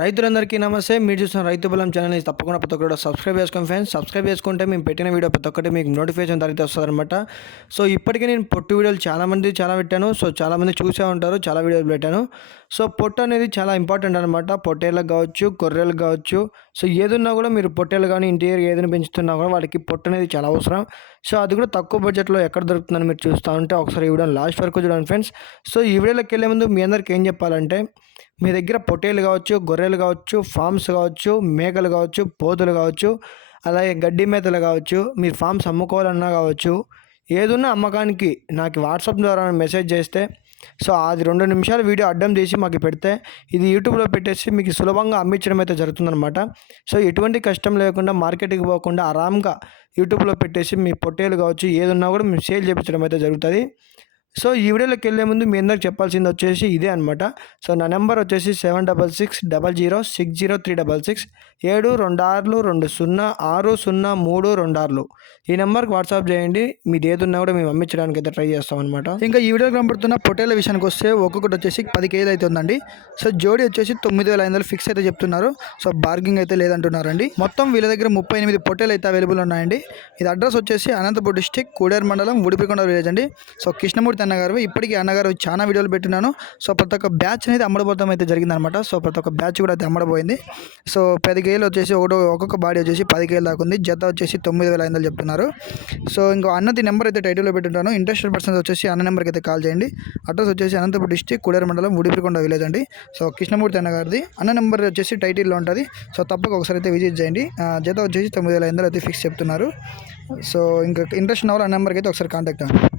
రైతులందరికీ నమస్తే. మీరు చూసిన రైతు బలం ఛానల్ని తప్పకుండా ప్రతి ఒక్కరు సబ్స్క్రైబ్ చేసుకోండి ఫ్రెండ్స్. సబ్స్క్రైబ్ చేసుకుంటే మేము పెట్టిన వీడియో ప్రతి ఒక్కటి మీకు నోటిఫికేషన్ తర్వాత వస్తుంది అనమాట సో ఇప్పటికే నేను పొట్టు వీడియోలు చాలామంది చాలా పెట్టాను. సో చాలామంది చూసే ఉంటారు చాలా వీడియోలు పెట్టాను. సో పొట్టు అనేది చాలా ఇంపార్టెంట్ అనమాట పొట్టేళ్ళకి కావచ్చు గొర్రెలకు కావచ్చు. సో ఏదున్నా కూడా మీరు పొట్టేలు కానీ ఇంటీరియర్ ఏదైనా పెంచుతున్నా కూడా వాళ్ళకి పొట్టు అనేది చాలా అవసరం. సో అది కూడా తక్కువ బడ్జెట్లో ఎక్కడ దొరుకుతుందని మీరు చూస్తూ ఉంటే ఒకసారి ఈ వీడియో లాస్ట్ వరకు చూడండి ఫ్రెండ్స్. సో ఈ వీడియోలోకి వెళ్ళే ముందు మీ అందరికి ఏం చెప్పాలంటే మీ దగ్గర పొట్టేలు కావచ్చు గొర్రెలు కావచ్చు ఫామ్స్ కావచ్చు మేకలు కావచ్చు పోతులు కావచ్చు అలాగే గడ్డి మేతలు కావచ్చు మీరు ఫామ్స్ అమ్ముకోవాలన్నా కావచ్చు ఏదున్నా అమ్మకానికి నాకు వాట్సాప్ ద్వారా మెసేజ్ చేస్తే సో అది రెండు నిమిషాల వీడియో అడ్డం తీసి మాకు పెడితే ఇది యూట్యూబ్లో పెట్టేసి మీకు సులభంగా అమ్మించడం అయితే జరుగుతుందన్నమాట. సో ఎటువంటి కష్టం లేకుండా మార్కెట్కి పోకుండా ఆరామ్గా యూట్యూబ్లో పెట్టేసి మీ పొట్టేలు కావచ్చు ఏదున్నా కూడా మేము సేల్ చేయించడం అయితే జరుగుతుంది. సో ఈ వీడియోలోకి వెళ్ళే ముందు మీ అందరికి చెప్పాల్సింది వచ్చేసి ఇదే అనమాట సో నా నెంబర్ వచ్చేసి seven double six double zero six zero three double six ఏడు రెండు ఆరులు రెండు సున్నా ఆరు సున్నా మూడు రెండు ఆరులు. ఈ నెంబర్కి వాట్సాప్ చేయండి. మీది ఏది ఉన్నా కూడా మేము పంపించడానికి అయితే ట్రై చేస్తాం అనమాట ఇంకా ఈ వీడియో కనబడుతున్న పొట్టేల విషయానికి వస్తే ఒక్కొక్కటి వచ్చేసి పది కేజీలు అయితే ఉందండి. సో జోడి వచ్చేసి తొమ్మిది వేల ఐదు వందలు ఫిక్స్ అయితే చెప్తున్నారు. సో బార్గింగ్ అయితే లేదంటున్నారండి. మొత్తం వీళ్ళ దగ్గర ముప్పై ఎనిమిది పొటేలు అయితే అవైలబుల్ ఉన్నాయండి. ఇది అడ్రస్ వచ్చేసి అనంతపూర్ డిస్టిక్ కూడేరు మండలం ఉడిపికొండ విలేజ్ అండి. సో కృష్ణమూర్తి అన్నగారు ఇప్పటికీ అన్నగారు చాలా వీడియోలు పెట్టినాను. సో ప్రతి ఒక్క బ్యాచ్ అనేది అమ్మడబోతాం అయితే జరిగిందనమాట సో ప్రతి ఒక్క బ్యాచ్ కూడా అయితే అమ్మడబోయింది సో పది కేలు వచ్చేసి ఒకటో ఒక్కొక్క బాడీ వచ్చేసి పది కేలు దాకా ఉంది. జత వచ్చేసి తొమ్మిది వేల ఐదు చెప్తున్నారు. సో ఇంకో అన్నది నెంబర్ అయితే టైటిల్లో పెట్టుంటాను. ఇంట్రెస్టెడ్ పర్సన్స్ వచ్చేసి అన్న నెంబర్కి అయితే కాల్ చేయండి. అడ్రస్ వచ్చేసి అనంతపురం డిస్టిక్ కుడేరు మండలం ఉడిపికొండ విలేజ్ అండి. సో కృష్ణమూర్తి అన్నగారిది. అన్న నెంబర్ వచ్చేసి టైటిల్లో ఉంటుంది. సో తప్పక ఒకసారి అయితే విజిట్ చేయండి. జత వచ్చేసి తొమ్మిది వేల ఐదు వందలు అయితే ఫిక్స్ చెప్తున్నారు. సో ఇంకా ఇంట్రెస్ట్ ఉన్న వాళ్ళు ఆ నెంబర్కి అయితే ఒకసారి కాంటాక్ట్ అవ్వండి.